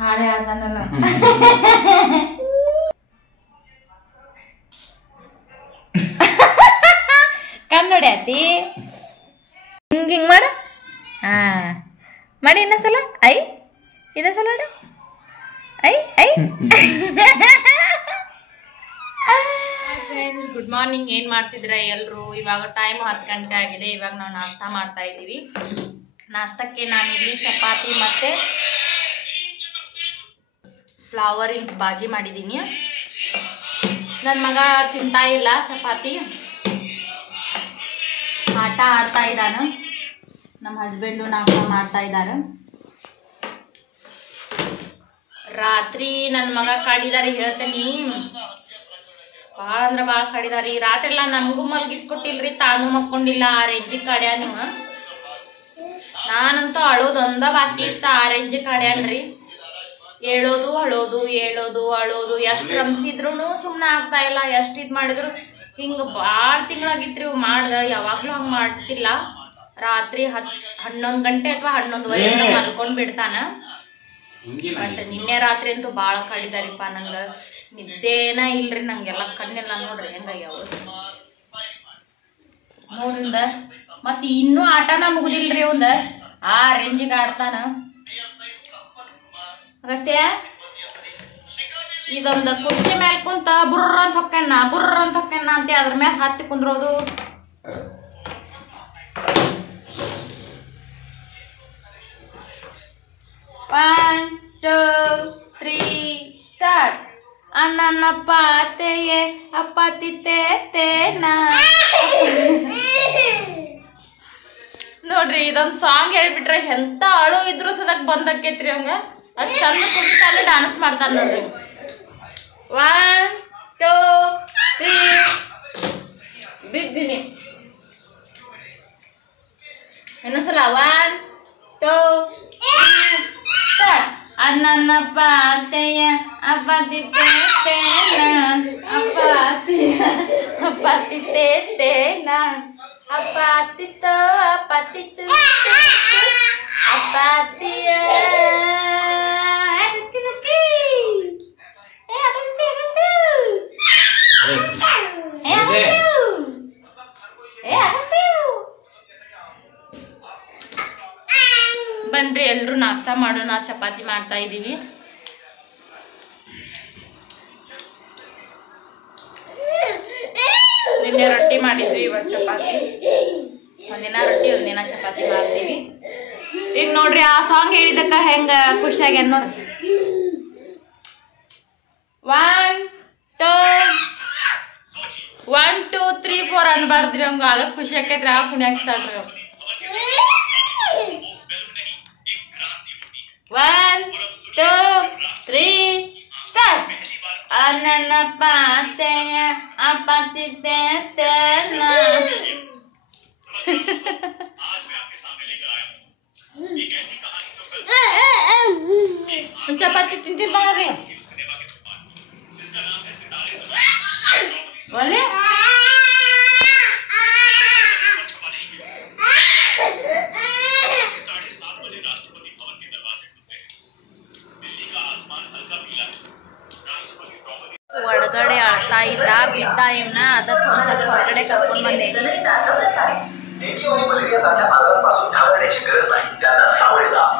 ಹಾಡೆ ಆದನಲ್ಲ ಕನ್ನಡಿ ಆತಿ ಹಿಂಗ್ ಮಾಡ ಮಾಡಿ ಇನ್ನೊಂದ್ಸಲ ಐ ಇನ್ನೊಂದ್ಸಲ I I friends good morning. ಏನು ಮಾಡ್ತಿದ್ರೆ ಎಲ್ಲರೂ? ಇವಾಗ ಟೈಮ್ 10 ಗಂಟೆ ಆಗಿದೆ. ಇವಾಗ ನಾವು ನಾಷ್ಟ ಮಾಡ್ತಾ ಇದ್ದೀವಿ. ನಾಷ್ಟಕ್ಕೆ ನಾನಿಲ್ಲಿ ಚಪಾತಿ ಮತ್ತು ಫ್ಲವರಿನ ಬಾಜಿ ಮಾಡಿದ್ದೀನಿ. ನನ್ನ ಮಗ ತಿಂತಾ ಇಲ್ಲ ಚಪಾತಿ, ಆಟ ಆಡ್ತಾ ಇದ್ದಾನೆ. ನಮ್ಮ ಹಸ್ಬೆಂಡು ನಾಷ್ಟ ಮಾಡ್ತಾ ಇದ್ದಾರೆ. ರಾತ್ರಿ ನನ್ನ ಮಗ ಕಾಡಿದಾರೆ ಹೇಳ್ತೇನೆ, ಭಾಳ ಅಂದ್ರೆ ಭಾಳ ಕಾಡಿದಾರಿ. ರಾತ್ರಿ ಎಲ್ಲ ನಮಗೂ ಮಲ್ಗಿಸ್ಕೊಟ್ಟಿಲ್ರಿ, ತಾನು ಮಕ್ಕೊಂಡಿಲ್ಲ. ಆ ರೇಂಜಿಗೆ ಕಾಡ್ಯಾನು. ನಾನಂತೂ ಅಳೋದೊಂದ ಬಾಕಿ ಇತ್ತ. ಆ ರೇಂಜಿಗೆ ಕಾಡ್ಯಾನ್ರಿ. ಹೇಳೋದು ಅಳೋದು, ಹೇಳೋದು ಅಳೋದು. ಎಷ್ಟು ರಮಿಸಿದ್ರು ಸುಮ್ಮನೆ ಆಗ್ತಾ ಇಲ್ಲ. ಎಷ್ಟು ಇದು ಮಾಡಿದ್ರು ಹಿಂಗೆ ಭಾಳ ತಿಂಗಳಾಗಿತ್ರಿ ಮಾಡ್ದ. ಯಾವಾಗಲೂ ಹಂಗೆ ಮಾಡ್ತಿಲ್ಲ. ರಾತ್ರಿ 11 ಗಂಟೆ ಅಥವಾ 11:30 ಮಲ್ಕೊಂಡು ಬಿಡ್ತಾನ. ಬಟ್ ನಿನ್ನೆ ರಾತ್ರಿ ಅಂತೂ ಭಾಳ ಕಾಡಿದಾರಿಪ್ಪ. ನಂಗೆ ನಿದ್ದೇನ ಇಲ್ರಿ. ನಂಗೆಲ್ಲ ಕಣ್ಣೆಲ್ಲ ನೋಡ್ರಿ ಹೆಂಗಾಗ್ಯಾವ ನೋಡ್ರಿಂದ. ಮತ್ತು ಇನ್ನೂ ಆಟನ ಮುಗುದಿಲ್ರಿ ಒಂದ. ಆ ರೇಂಜಿಗೆ ಆಡ್ತಾನ. ಅಗಸ್ತ್ಯ ಇದೊಂದು ಕುರ್ಚಿ ಮೇಲೆ ಕುಂತ ಬುರ್ರ ಅಂತ ಹೊಕ್ಕಣ್ಣ ಅಂತ ಅದ್ರ ಮೇಲೆ ಹತ್ತಿ ಕುಂದ್ರೋದು. One, 2, 3 start. ಅಣ್ಣನ ಪಾತೆಯೇ ಅಪ್ಪತಿತ್ತೇನ. ನೋಡ್ರಿ ಇದೊಂದು ಸಾಂಗ್ ಹೇಳ್ಬಿಟ್ರೆ ಎಂತ ಅಳು ಇದ್ರು ಸದಕ್ ಬಂದಕ್ಕೈತ್ರಿ ಅವಂಗ. ಅದು ಚಂದ ಕುಂತಾನೆ ಡಾನ್ಸ್ ಮಾಡ್ತಾನೆ ನೋಡ್ರಿ. 1, 2, 3 ಬಿದ್ದೀನಿ. ಇನ್ನೊಂದ್ಸಲ 1, 2, 3 ಸ್ಟಾರ್ಟ್. ಅಣ್ಣನ ಪಾತೆಯ ಅಪ್ಪತಿತ್ತೇನ ಅಪ್ಪತಿತ್ತೇನ ಅಪ್ಪತಿತ್ತು ಅಪ್ಪತಿತ್ತು ಅಪ್ಪತಿಯ. ಬನ್ರಿ ಎಲ್ರು ನಾಷ್ಟ ಮಾಡೋಣ. ಚಪಾತಿ ಮಾಡ್ತಾ ಇದ್ದೀವಿ. ನಿನ್ನೆ ರೊಟ್ಟಿ ಮಾಡಿದ್ವಿ, ಇವತ್ತು ಚಪಾತಿ. ಒಂದಿನ ರೊಟ್ಟಿ ಒಂದಿನ ಚಪಾತಿ ಮಾಡ್ತೀವಿ. ಈಗ ನೋಡ್ರಿ ಆ ಸಾಂಗ್ ಹೇಳಿದಕ್ಕ ಹೆಂಗ ಖುಷಿ ಆಗ್ಯಾನ ನೋಡ್ರಿ. 1, 2 3 4 ಅನ್ಬಾರ್ದ್ರಿ. ಹಂಗ ಆಗ ಖುಷಿ ಆಕೈತ್ರಿ. ಆ ಕುಣ್ಯಾಕ ಸ್ಟಾರ್ಟ್ ರೀ. 1, 2, 3 ಸ್ಟಾರ್ಟ್. ಅಣ್ಣನ ಪಾತೆಯ ಅಪ್ಪತಿತ್ತೇನ. ಚಪಾತಿ ತಿಂತೀರಿ ಬಾರಿ ಒಳ್ಳೆ. ಒಳಗಡೆ ಆಡ್ತಾ ಇದ್ದ ಬಿದ್ದ ಇವನ್ನ. ಅದಕ್ಕೆ ಒಂದ್ ಸ್ವಲ್ಪ ಹೊರಗಡೆ ಕರ್ಕೊಂಡ್ ಬಂದೇನಿ.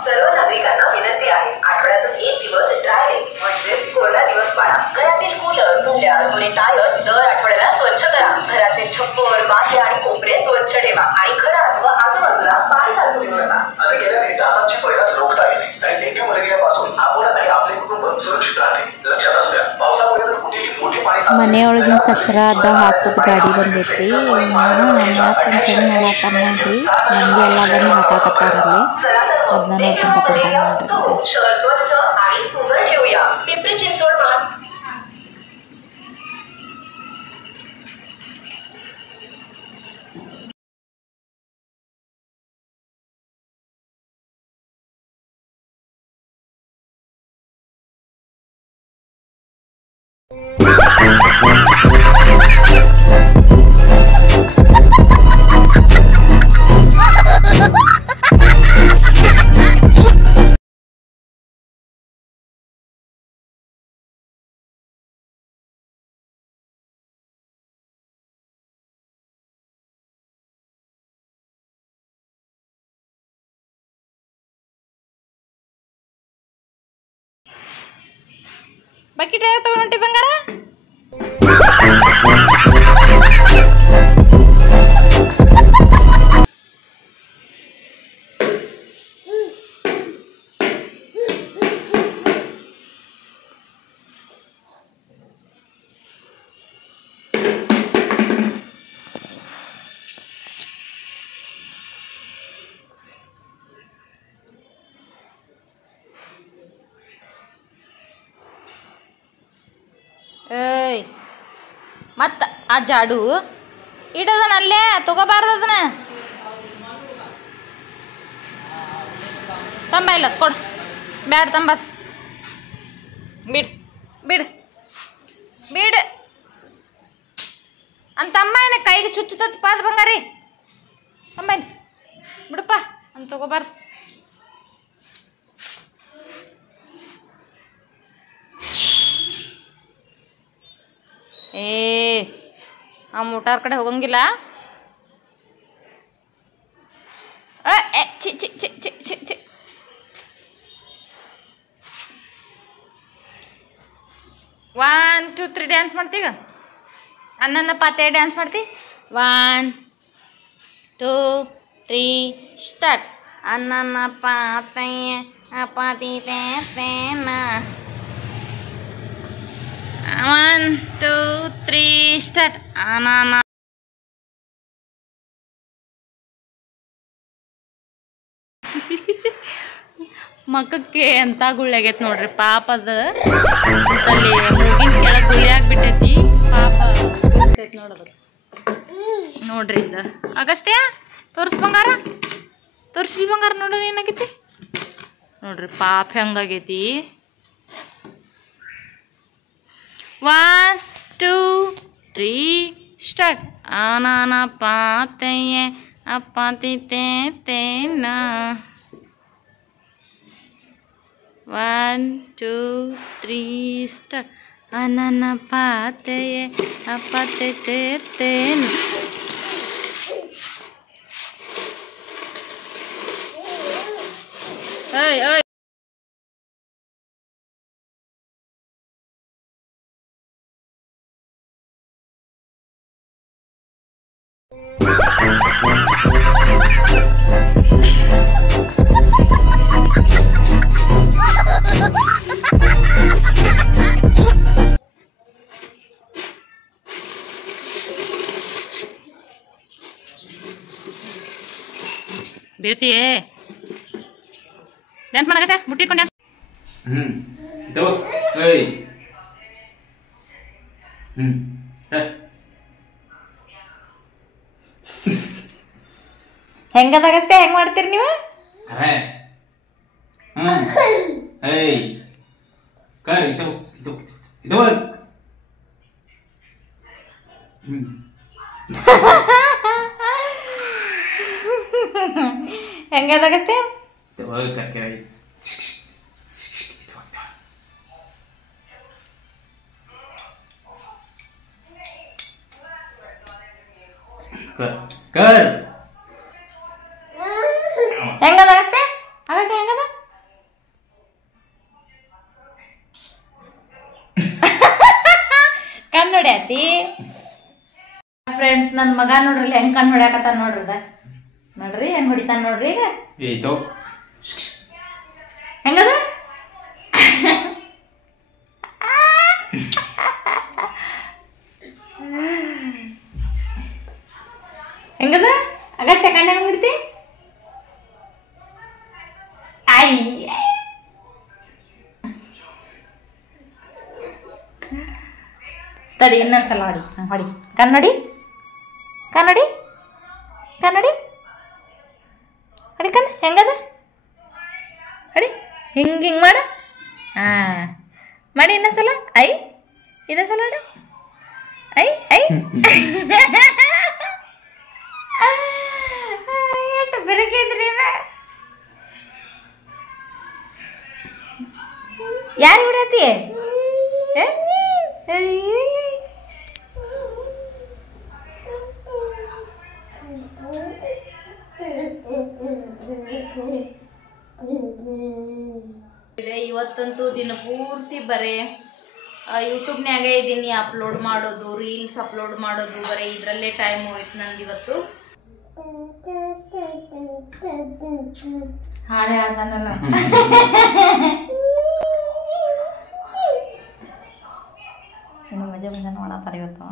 सर्व नागरिकांना विनंती आहे, आठवड्यातून 1 दिवस ड्राय डे म्हणजे कोरडा दिवस पाळा. घरातील कूलर, कुंड्या, जुने टायर दर आठवड्याला स्वच्छ करा. घराचे छप्पर, बाथ्या आणि कोपरे स्वच्छ ठेवा आणि घरात व आजूबाजूला पाणी साचू देऊ नका. आता गेल्या काही डासांची पैदास रोखता येते आणि डेंग्यू मलेरियापासून आपण आणि आपले कुटुंब सुरक्षित राहते. लक्षात असू द्या, पावसामुळे जर कुठेही मोठे पाणी ಮನೆಯೊಳಗಿನ ಕಚ್ರ ಅದ ಹಾಕೋದು ಗಾಡಿ ಬಂದೈತ್ರಿ. ಹೆಂಗ್ ಮಾಡತ್ತಾರ ನೋಡ್ರಿ. ಮಂದಿ ಎಲ್ಲ ಅದನ್ನ ಹಾಕಾಕತ್ತಾರಲ್ಲಿ. ಅದನ್ನ ನೋಡ್ಕೊಂತ ಕುಂತಾನ ನೋಡ್ರಿ. शहर स्वच्छ आणि सुंदर ठेवूया. पिंपरी चिंचवड ಬಕೆಟ್ ತಗೊಂಡಿ ಬಂಗಾರ. ಏಯ್ ಮತ್ತು ಆ ಜಾಡು ಇಡೋದನ ಅಲ್ಲೇ ತಗೋಬಾರ್ದು ಅದನ್ನ. ತಂಬ ಇಲ್ಲ ಕೊಡು, ಬ್ಯಾಡ ತಂಬ, ಬಿಡು ಬಿಡು ಬಿಡು ಅಂತಮ್ಮ ಏನ ಕೈಗೆ ಚುಚ್ಚುತ್ತಪ್ಪ ಅದು ಬಂಗಾರಿ. ತಂಬ ಇಲ್ಲ ಬಿಡಪ್ಪ ಅಂತ ತಗೋಬಾರ್ದು. ಏ ಆ ಮೋಟಾರ್ ಕಡೆ ಹೋಗಂಗಿಲ್ಲ. ಚಿ ಚಿ ಚಿ ಚಿ ಚಿ ಚಿ 1 2 3 ಡ್ಯಾನ್ಸ್ ಮಾಡ್ತೀಗ. ಅನ್ನನ ಪಾತೆ ಡ್ಯಾನ್ಸ್ ಮಾಡ್ತಿ. 1 2 3 ಸ್ಟಾರ್ಟ್. ಅನ್ನನ ಪಾತೆ ಪಾತಿ ತೇನ 1 2 3 ಸ್ಟಾರ್ಟ್. ಅನಾನ ಮಕ್ಕಕ್ಕೆ ಅಂತ ಗುಳ್ಳೆಗೈತೆ ನೋಡ್ರಿ ಪಾಪದ. ಅಲ್ಲಿ ಮೂಗಿನ ಕೆಳಗೆ ಗುಳ್ಳೆ ಆಗ್ಬಿಟ್ಟೈತಿ ಪಾಪ ನೋಡೋದು ನೋಡ್ರಿ. ಇದು ಅಗಸ್ತ್ಯ ತೋರಿಸ್ ಬಂಗಾರ, ತೋರಿಸ್ಲಿ ಬಂಗಾರ ನೋಡ್ರಿ ಏನಾಗೈತಿ ನೋಡ್ರಿ ಪಾಪ ಹೆಂಗಾಗೈತಿ. 1 2 3 ಸ್ಟಾರ್ಟ್. ಅನಾನ ಪಾತೆಯ ಅಪಾತಿ ತೇನ 1 2 3 ಸ್ಟಾರ್ಟ್. ಅನನ ಪಾತೆಯ ಅಪಾತಿ ತೇನ. ಓಯ್ ಓಯ್ ಬೀಳ್ತೀಯೇ ಡ್ಯಾನ್ಸ್ ಮಾಡಕತ್ತೆ ಮುಟ್ಟಿಟ್ಕೊಂಡು ಹೆಂಗದಾಗಷ್ಟೇ ಹೆಂಗ್ ಮಾಡ್ತೀರಿ ನೀವು? ಹೆಂಗದಾಗಷ್ಟೇ ಹೆಂಗದ ಅಗಸ್ತ್ಯ? ಅಗಸ್ತ್ಯ ಹೆಂಗದ? ಕಣ್ಣು ಹೊಡ್ಯಾತಿ ಫ್ರೆಂಡ್ಸ್. ನನ್ನ ಮಗ ನೋಡ್ರಿ ಹೆಂಗ್ ಕಣ್ಣು ಹೊಡ್ಯಾಕತ್ತಾನ ನೋಡ್ರಿ. ನೋಡ್ರಿ ಹೆಂಗ್ ಹೊಡಿತಾನ ನೋಡ್ರಿ. ಈಗ ಹೆಂಗದ? ಹೆಂಗದ ಅಗಸ್ತ್ಯ ಕಣ್ಣು ಹೆಂಗ್ ಹೊಡಿತಿ? ತಡಿ ಇನ್ನೊಂದ್ಸಲ ಹೊಡಿ ಹೊಡಿ. ಕನ್ನಡಿ ಕನ್ನಡಿ ಕನ್ನಡಿ ಹೊಡಿ. ಕಣ್ಣು ಹೆಂಗದ? ಹೊಡಿ ಹಿಂಗೆ ಹಿಂಗೆ ಮಾಡ. ಮಾಡಿ ಇನ್ನೊಂದ್ಸಲ. ಇನ್ನೊಂದ್ಸಲ ಹೊಡಿ. ಎಷ್ಟು ಬೆರಕಿದ್ರಿ ಅದ. ಯಾರು ಹೊಡ್ಯಾತಿ? ಇವತ್ತಂತೂ ದಿನ ಪೂರ್ತಿ ಬರೇ ಯೂಟ್ಯೂಬ್ನಾಗೆ ಇದ್ದೀನಿ, ಅಪ್ಲೋಡ್ ಮಾಡೋದು, ರೀಲ್ಸ್ ಅಪ್ಲೋಡ್ ಮಾಡೋದು, ಬರೀ ಇದರಲ್ಲೇ ಟೈಮ್ ಹೋಯ್ತು ನಂದು ಇವತ್ತು. ಹಾಡೆ ಆದನಲ್ಲ ಇನ್ನು ಮಜಾ ಮಜಾ ನೋಡತ್ತಾರೆ ಇವತ್ತು.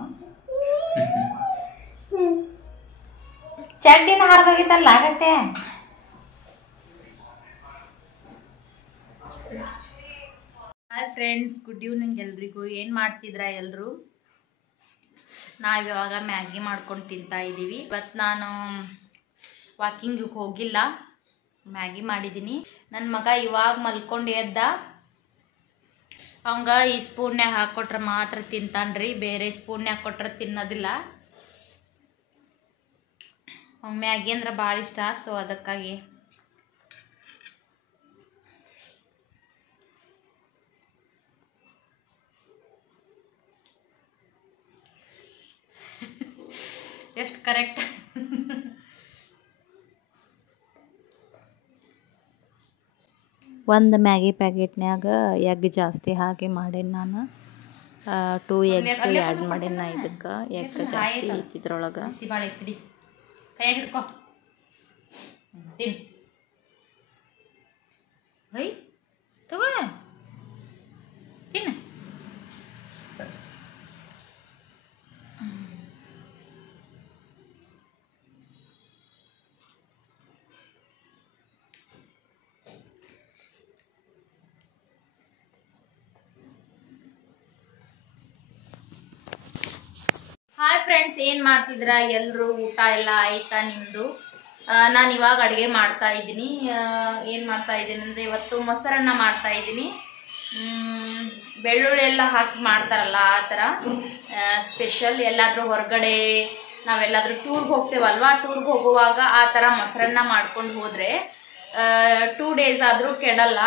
ಚಡ್ಡಿನ ಹಾರ್ದೋಗಿತ್ತಲ್ಲ ಆಗಷ್ಟೇ. ಹಾಯ್ ಫ್ರೆಂಡ್ಸ್, ಗುಡ್ ಈವ್ನಿಂಗ್ ಎಲ್ರಿಗೂ. ಏನು ಮಾಡ್ತಿದ್ರ ಎಲ್ಲರೂ? ನಾವಿವಾಗ ಮ್ಯಾಗಿ ಮಾಡ್ಕೊಂಡು ತಿಂತಾ ಇದ್ದೀವಿ. ಇವತ್ತು ನಾನು ವಾಕಿಂಗಿಗೆ ಹೋಗಿಲ್ಲ, ಮ್ಯಾಗಿ ಮಾಡಿದ್ದೀನಿ. ನನ್ನ ಮಗ ಇವಾಗ ಮಲ್ಕೊಂಡು ಎದ್ದ. ಅವಂಗ ಈ ಸ್ಪೂನ್ಯಾಗ ಹಾಕ್ಕೊಟ್ರೆ ಮಾತ್ರ ತಿಂತಾನ್ರಿ, ಬೇರೆ ಸ್ಪೂನ್ಯಾಗ ಕೊಟ್ರೆ ತಿನ್ನೋದಿಲ್ಲ. ಅವ್ನು ಮ್ಯಾಗಿ ಅಂದ್ರೆ ಭಾಳ ಇಷ್ಟ, ಸೊ ಅದಕ್ಕಾಗಿ. ಎಷ್ಟು ಕರೆಕ್ಟ್. ಒಂದು ಮ್ಯಾಗಿ ಪ್ಯಾಕೆಟ್ನ್ಯಾಗ ಎಗ್ ಜಾಸ್ತಿ ಹಾಕಿ ಮಾಡೇನಿ ನಾನು. 2 ಎಗ್ಸ್ ಆ್ಯಡ್ ಮಾಡೇನಿ ನಾ. ಇದಕ್ಕೆ ಎಗ್ ಜಾಸ್ತಿ ಐತಿ ಇದ್ರೊಳಗೆ. ಬಿಸಿ ಭಾಳ ಐತಿ, ಕೈಯಾಗ ಹಿಡ್ಕೊ ತಿನ್. ಹೈ ತಗೋ ತಿನ್ನು. ಹಾಯ್ ಫ್ರೆಂಡ್ಸ್, ಏನು ಮಾಡ್ತಿದ್ರ ಎಲ್ಲರೂ? ಊಟ ಎಲ್ಲ ಆಯ್ತಾ ನಿಮ್ಮದು? ನಾನು ಇವಾಗ ಅಡುಗೆ ಮಾಡ್ತಾ ಇದ್ದೀನಿ. ಏನು ಮಾಡ್ತಾ ಇದ್ದೀನಿ ಅಂದರೆ, ಇವತ್ತು ಮೊಸರನ್ನ ಮಾಡ್ತಾ ಇದ್ದೀನಿ. ಬೆಳ್ಳುಳ್ಳಿ ಎಲ್ಲ ಹಾಕಿ ಮಾಡ್ತಾರಲ್ಲ ಆ ಥರ ಸ್ಪೆಷಲ್. ಎಲ್ಲಾದರೂ ಹೊರಗಡೆ ನಾವೆಲ್ಲಾದರೂ ಟೂರ್ಗೆ ಹೋಗ್ತೇವಲ್ವಾ, ಟೂರ್ಗೆ ಹೋಗುವಾಗ ಆ ಥರ ಮೊಸರನ್ನ ಮಾಡ್ಕೊಂಡು ಹೋದರೆ 2 ಡೇಸ್ ಆದರೂ ಕೆಡಲ್ಲ.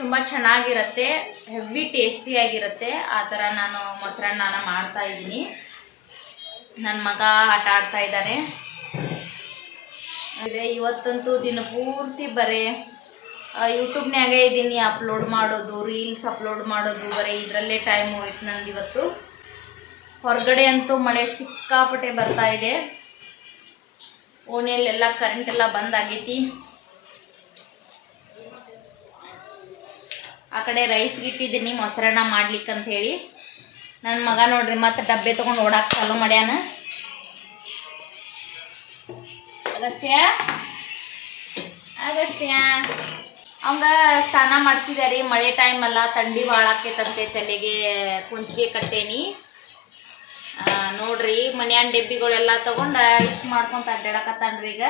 ತುಂಬ ಚೆನ್ನಾಗಿರುತ್ತೆ, ಹೆವಿ ಟೇಸ್ಟಿಯಾಗಿರುತ್ತೆ. ಆ ಥರ ನಾನು ಮೊಸರನ್ನ ಮಾಡ್ತಾ ಇದ್ದೀನಿ. ನನ್ನ ಮಗ ಆಟ ಆಡ್ತಾ ಇದ್ದಾನೆ. ಇವತ್ತಂತೂ ದಿನ ಪೂರ್ತಿ ಬರೀ ಯೂಟ್ಯೂಬ್ನಾಗೆ ಇದ್ದೀನಿ, ಅಪ್ಲೋಡ್ ಮಾಡೋದು, ರೀಲ್ಸ್ ಅಪ್ಲೋಡ್ ಮಾಡೋದು, ಬರೀ ಇದರಲ್ಲೇ ಟೈಮ್ ಹೋಯ್ತು ನಂದು ಇವತ್ತು. ಹೊರಗಡೆ ಅಂತೂ ಮಳೆ ಸಿಕ್ಕಾಪಟ್ಟೆ ಬರ್ತಾ ಇದೆ. ಓಣಿಯಲ್ಲೆಲ್ಲ ಕರೆಂಟ್ ಎಲ್ಲ ಬಂದಾಗೈತಿ. ಆ ಕಡೆ ರೈಸ್ಗೆ ಇಟ್ಟಿದ್ದೀನಿ ಮೊಸರನ್ನ ಮಾಡ್ಲಿಕ್ಕಂತ ಹೇಳಿ. ನನ್ನ ಮಗ ನೋಡ್ರಿ ಮತ್ತೆ ಡಬ್ಬೆ ತೊಗೊಂಡು ಓಡಾಕ್ ಚಾಲು ಮಾಡ್ಯಾನ. ಅಗಸ್ತ್ಯ ಅವಂಗ ಸ್ನಾನ ಮಾಡಿಸಿದಾರಿ. ಮಳೆ ಟೈಮ್ ಅಲ್ಲ, ಥಂಡಿ ಭಾಳ ಆಕೈತಂತೆ. ತಲೆಗೆ ಕುಂಚಿಗೆ ಕಟ್ಟೇನಿ. ನೋಡ್ರಿ ಮನ್ಯಾನ ಡೆಬ್ಬಿಗಳೆಲ್ಲ ತಗೊಂಡು ಇಷ್ಟು ಮಾಡ್ಕೊಂತ ಅಡ್ಡಾಡಕತ್ತಾನ್ರಿ. ಈಗ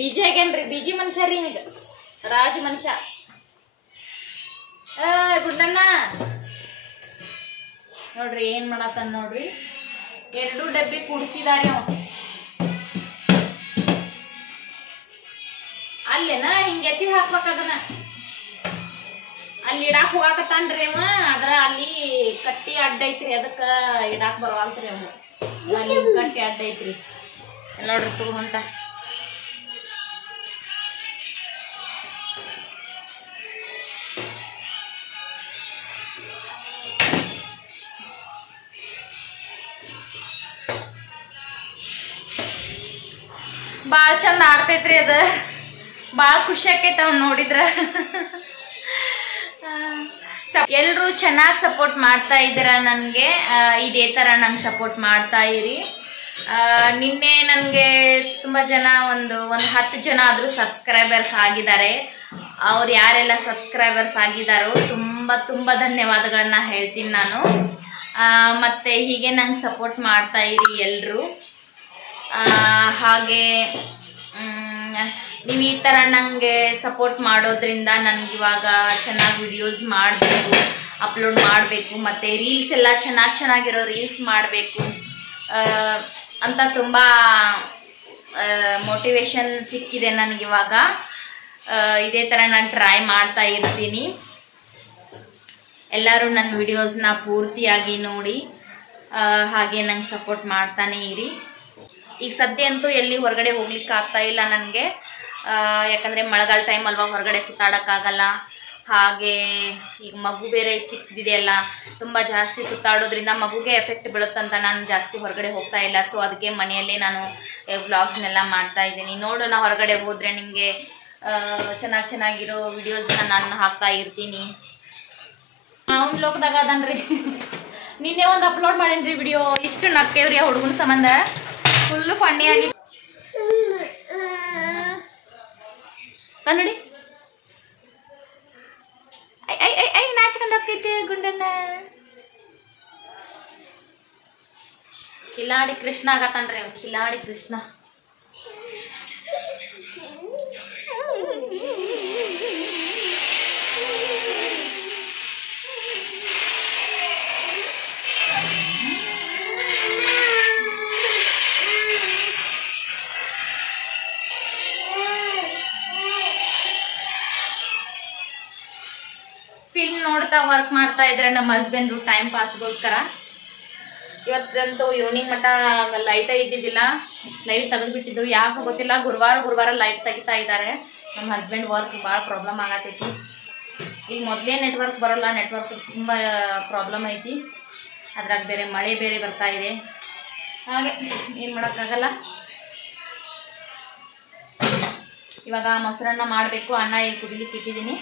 ಬೀಜಿ ಆಗ್ಯಾನ್ರಿ, ಬೀಜಿ ಮನುಷ್ಯ ರೀ. ಈಗ ರಾಜ ಮನುಷ್ಯ. ಗುಡ್ಡಣ್ಣ ನೋಡ್ರಿ ಏನ್ ಮಾಡತ್ತಾನ ನೋಡ್ರಿ. 2 ಡಬ್ಬಿ ಕುಡಿಸಿದಾರಿ ಅವ. ಅಲ್ಲೇನ ಹಿಂಗ ಎತ್ತಿ ಹಾಕ್ಬೇಕದನ್ನ. ಅಲ್ಲಿ ಇಡಾಕ್ ಹೋಗಾಕತ್ತಾನ್ರಿ ಅವ. ಅದ್ರ ಅಲ್ಲಿ ಕಟ್ಟಿ ಅಡ್ಡ ಐತ್ರಿ, ಅದಕ್ಕ ಇಡಾಕ್ ಬರವಲ್ತ್ರಿ ಅವ. ಅಲ್ಲಿ ಕಟ್ಟಿ ಅಡ್ಡ ಐತ್ರಿ ನೋಡ್ರಿ ತಗೊಂತ. ಭಾಳ ಚಂದ ಆಡ್ತೈತ್ರಿ ಅದು. ಭಾಳ ಖುಷಿ ಆಕೈತೆ ಅವ್ನು ನೋಡಿದ್ರ. ಎಲ್ಲರೂ ಚೆನ್ನಾಗಿ ಸಪೋರ್ಟ್ ಮಾಡ್ತಾ ಇದ್ದೀರಾ ನನಗೆ. ಇದೇ ಥರ ನಂಗೆ ಸಪೋರ್ಟ್ ಮಾಡ್ತಾ ಇರಿ. ನಿನ್ನೆ ನನಗೆ ತುಂಬ ಜನ ಒಂದು 10 ಜನ ಆದರೂ ಸಬ್ಸ್ಕ್ರೈಬರ್ಸ್ ಆಗಿದ್ದಾರೆ. ಅವ್ರು ಯಾರೆಲ್ಲ ಸಬ್ಸ್ಕ್ರೈಬರ್ಸ್ ಆಗಿದ್ದಾರೋ ತುಂಬ ಧನ್ಯವಾದಗಳನ್ನ ಹೇಳ್ತೀನಿ ನಾನು. ಮತ್ತು ಹೀಗೆ ನಂಗೆ ಸಪೋರ್ಟ್ ಮಾಡ್ತಾ ಇರಿ ಎಲ್ಲರೂ. ಹಾಗೆ ನೀವು ಈ ಥರ ನನಗೆ ಸಪೋರ್ಟ್ ಮಾಡೋದ್ರಿಂದ ನನಗಿವಾಗ ಚೆನ್ನಾಗಿ ವಿಡಿಯೋಸ್ ಮಾಡಬೇಕು, ಅಪ್ಲೋಡ್ ಮಾಡಬೇಕು, ಮತ್ತು ರೀಲ್ಸ್ ಎಲ್ಲ ಚೆನ್ನಾಗಿರೋ ರೀಲ್ಸ್ ಮಾಡಬೇಕು ಅಂತ ತುಂಬ ಮೋಟಿವೇಶನ್ ಸಿಕ್ಕಿದೆ ನನಗಿವಾಗ. ಇದೇ ಥರ ನಾನು ಟ್ರೈ ಮಾಡ್ತಾ ಇರ್ತೀನಿ. ಎಲ್ಲರೂ ನನ್ನ ವಿಡಿಯೋಸ್ನ ಪೂರ್ತಿಯಾಗಿ ನೋಡಿ ಹಾಗೆ ನಂಗೆ ಸಪೋರ್ಟ್ ಮಾಡ್ತಾನೆ ಇರಿ. ಈಗ ಸದ್ಯ ಅಂತೂ ಎಲ್ಲಿ ಹೊರಗಡೆ ಹೋಗ್ಲಿಕ್ಕೆ ಆಗ್ತಾ ಇಲ್ಲ ನನಗೆ. ಯಾಕಂದರೆ ಮಳೆಗಾಲ ಟೈಮ್ ಅಲ್ವಾ, ಹೊರಗಡೆ ಸುತ್ತಾಡೋಕ್ಕಾಗಲ್ಲ. ಹಾಗೆ ಈಗ ಮಗು ಬೇರೆ ಚಿಕ್ಕದಿದೆಯಲ್ಲ, ತುಂಬ ಜಾಸ್ತಿ ಸುತ್ತಾಡೋದ್ರಿಂದ ಮಗುಗೆ ಎಫೆಕ್ಟ್ ಬೀಳುತ್ತಂತ ನಾನು ಜಾಸ್ತಿ ಹೊರಗಡೆ ಹೋಗ್ತಾ ಇಲ್ಲ. ಸೊ ಅದಕ್ಕೆ ಮನೆಯಲ್ಲೇ ನಾನು ವ್ಲಾಗ್ಸ್ನೆಲ್ಲ ಮಾಡ್ತಾ ಇದ್ದೀನಿ. ನೋಡೋಣ, ಹೊರಗಡೆ ಹೋದರೆ ನಿಮಗೆ ಚೆನ್ನಾಗಿರೋ ವಿಡಿಯೋಸ್ನ ನಾನು ಹಾಕ್ತಾ ಇರ್ತೀನಿ. ಅವ್ನ ಲೋಕದಾಗ ಅದನ್ರಿ ನಿನ್ನೆ ಒಂದು ಅಪ್ಲೋಡ್ ಮಾಡೇನ್ರಿ ವಿಡಿಯೋ. ಇಷ್ಟು ನಕ್ಕೇವ್ರಿ ಆ ಹುಡುಗನ ಸಂಬಂಧ, ಫುಲ್ಲು ಫನ್ನಿಯಾಗಿ. ಕನ್ನಡಿ ಐ ನಾಚ್ಕೊಂಡು ಹೋಗ್ತೈತೆ ಗುಂಡನ್ನ. ಕಿಲಾಡಿ ಕೃಷ್ಣ ಆಗತ್ತನ್ರಿ ಅವ್ನು, ಕಿಲಾಡಿ ಕೃಷ್ಣ. ಫಿಲ್ಮ್ ನೋಡ್ತಾ ವರ್ಕ್ ಮಾಡ್ತಾ ಇದ್ರೆ ನಮ್ಮ ಹಸ್ಬೆಂಡು ಟೈಮ್ ಪಾಸ್ಗೋಸ್ಕರ. ಇವತ್ತಂತೂ ಈವ್ನಿಂಗ್ ಮಟ್ಟ ಲೈಟೇ ಇದ್ದಿದ್ದಿಲ್ಲ, ಲೈಟ್ ತೆಗೆದುಬಿಟ್ಟಿದ್ರು. ಯಾಕೆ ಗೊತ್ತಿಲ್ಲ, ಗುರುವಾರ ಲೈಟ್ ತೆಗಿತಾ ಇದ್ದಾರೆ. ನಮ್ಮ ಹಸ್ಬೆಂಡ್ ವರ್ಕ್ ಭಾಳ ಪ್ರಾಬ್ಲಮ್ ಆಗತೈತಿ. ಈಗ ಮೊದಲೇ ನೆಟ್ವರ್ಕ್ ಬರೋಲ್ಲ, ನೆಟ್ವರ್ಕ್ ತುಂಬ ಪ್ರಾಬ್ಲಮ್ ಐತಿ. ಅದ್ರಾಗ ಬೇರೆ ಮಳೆ ಬೇರೆ ಬರ್ತಾ ಇದೆ. ಹಾಗೆ ಏನು ಮಾಡೋಕ್ಕಾಗಲ್ಲ. ಇವಾಗ ಮೊಸರನ್ನ ಮಾಡಬೇಕು. ಅನ್ನ ಈಗ ಕುದಿಲಿಕ್ಕೆ ಇಟ್ಟಿದ್ದೀನಿ,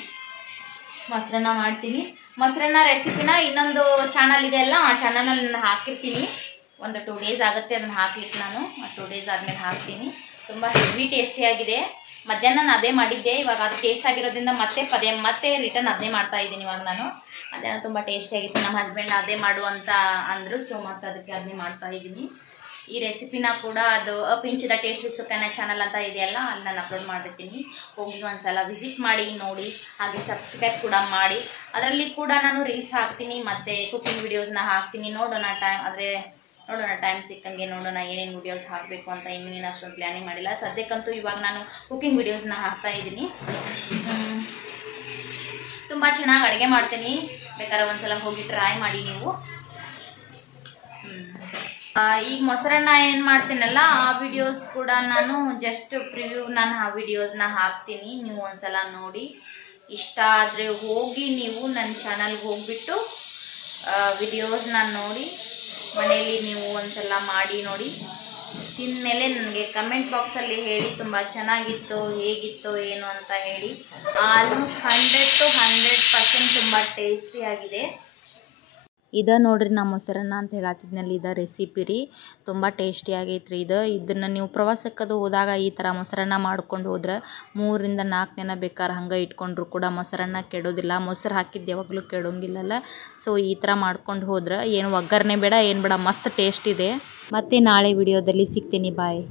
ಮೊಸರನ್ನ ಮಾಡ್ತೀನಿ. ಮೊಸರನ್ನ ರೆಸಿಪಿನ ಇನ್ನೊಂದು ಚಾನಲ್ ಇದೆ ಅಲ್ಲ, ಆ ಚಾನಲಲ್ಲಿ ನಾನು ಹಾಕಿರ್ತೀನಿ. ಒಂದು 2 ಡೇಸ್ ಆಗುತ್ತೆ ಅದನ್ನು ಹಾಕ್ಲಿಕ್ಕೆ. ನಾನು 2 ಡೇಸ್ ಆದಮೇಲೆ ಹಾಕ್ತೀನಿ. ತುಂಬ ಹೆವಿ ಟೇಸ್ಟಿಯಾಗಿದೆ. ಮಧ್ಯಾಹ್ನ ನಾನು ಅದೇ ಮಾಡಿದ್ದೆ, ಇವಾಗ ಅದು ಟೇಸ್ಟ್ ಆಗಿರೋದ್ರಿಂದ ಮತ್ತೆ ರಿಟರ್ನ್ ಅದನ್ನೇ ಮಾಡ್ತಾ ಇದ್ದೀನಿ. ಇವಾಗ ನಾನು ಮಧ್ಯಾಹ್ನ ತುಂಬ ಟೇಸ್ಟಿಯಾಗಿತ್ತು. ನಮ್ಮ ಹಸ್ಬೆಂಡ್ ಅದೇ ಮಾಡು ಅಂತ ಅಂದರು, ಸೊ ಮತ್ತೆ ಅದಕ್ಕೆ ಅದನ್ನೇ ಮಾಡ್ತಾ ಇದ್ದೀನಿ. ಈ ರೆಸಿಪಿನ ಕೂಡ ಅದು pinch the tasty Sukanya channel ಅಂತ ಇದೆಯಲ್ಲ, ಅಲ್ಲಿ ನಾನು ಅಪ್ಲೋಡ್ ಮಾಡಿರ್ತೀನಿ. ಹೋಗಿ ಒಂದ್ಸಲ ವಿಸಿಟ್ ಮಾಡಿ ನೋಡಿ. ಹಾಗೆ ಸಬ್ಸ್ಕ್ರೈಬ್ ಕೂಡ ಮಾಡಿ. ಅದರಲ್ಲಿ ಕೂಡ ನಾನು ರೀಲ್ಸ್ ಹಾಕ್ತೀನಿ ಮತ್ತು ಕುಕಿಂಗ್ ವಿಡಿಯೋಸ್ನ ಹಾಕ್ತೀನಿ. ನೋಡೋಣ ಟೈಮ್ ಸಿಕ್ಕಂಗೆ ನೋಡೋಣ ಏನೇನು ವಿಡಿಯೋಸ್ ಹಾಕಬೇಕು ಅಂತ. ಇನ್ನೇನು ಅಷ್ಟೊಂದು ಪ್ಲ್ಯಾನಿಂಗ್ ಮಾಡಿಲ್ಲ ಸದ್ಯಕ್ಕಂತೂ. ಇವಾಗ ನಾನು ಕುಕಿಂಗ್ ವಿಡಿಯೋಸ್ನ ಹಾಕ್ತಾ ಇದ್ದೀನಿ. ತುಂಬ ಚೆನ್ನಾಗಿ ಅಡುಗೆ ಮಾಡ್ತೀನಿ, ಬೇಕಾದ್ರೆ ಒಂದ್ಸಲ ಹೋಗಿ ಟ್ರೈ ಮಾಡಿ ನೀವು. ಈಗ ಮೊಸರನ್ನ ಏನು ಮಾಡ್ತೀನಲ್ಲ, ಆ ವಿಡಿಯೋಸ್ ಕೂಡ ನಾನು ಜಸ್ಟ್ ಪ್ರಿವ್ಯೂ ಆ ವಿಡಿಯೋಸ್ನ ಹಾಕ್ತೀನಿ. ನೀವು ಒಂದ್ಸಲ ನೋಡಿ. ಇಷ್ಟ ಆದರೆ ಹೋಗಿ ನೀವು ನನ್ನ ಚಾನಲ್ಗೆ ಹೋಗಿಬಿಟ್ಟು ವಿಡಿಯೋಸ್ನ ನೋಡಿ ಮನೆಯಲ್ಲಿ ನೀವು ಒಂದ್ಸಲ ಮಾಡಿ ನೋಡಿ. ತಿಂದಮೇಲೆ ನನಗೆ ಕಮೆಂಟ್ ಬಾಕ್ಸಲ್ಲಿ ಹೇಳಿ, ತುಂಬ ಚೆನ್ನಾಗಿತ್ತು, ಹೇಗಿತ್ತು ಏನು ಅಂತ ಹೇಳಿ. ಆಲ್ಮೋಸ್ಟ್ 100 to 100% ತುಂಬ ಟೇಸ್ಟಿಯಾಗಿದೆ. ಇದು ನೋಡ್ರಿ ನಾ ಮೊಸರನ್ನ ಅಂತ ಹೇಳತ್ತಿದ್ನಲ್ಲಿ, ಇದು ರೆಸಿಪಿ ರೀ. ತುಂಬ ಟೇಸ್ಟಿಯಾಗೈತೆ ರೀ ಇದನ್ನು ನೀವು ಪ್ರವಾಸಕ್ಕದು ಹೋದಾಗ ಈ ಥರ ಮೊಸರನ್ನ ಮಾಡ್ಕೊಂಡು ಹೋದ್ರೆ 3 ರಿಂದ 4 ದಿನ ಬೇಕಾದ್ರೆ ಹಂಗೆ ಇಟ್ಕೊಂಡ್ರು ಕೂಡ ಮೊಸರನ್ನ ಕೆಡೋದಿಲ್ಲ. ಮೊಸರು ಹಾಕಿದ್ದು ಯಾವಾಗಲೂ ಕೆಡೋಂಗಿಲ್ಲಲ್ಲ. ಸೊ ಈ ಥರ ಮಾಡ್ಕೊಂಡು ಹೋದ್ರೆ ಏನು ಒಗ್ಗರಣೆ ಬೇಡ ಏನು ಬೇಡ, ಮಸ್ತ್ ಟೇಸ್ಟ್ ಇದೆ. ಮತ್ತೆ ನಾಳೆ ವಿಡಿಯೋದಲ್ಲಿ ಸಿಗ್ತೀನಿ. ಬಾಯ್.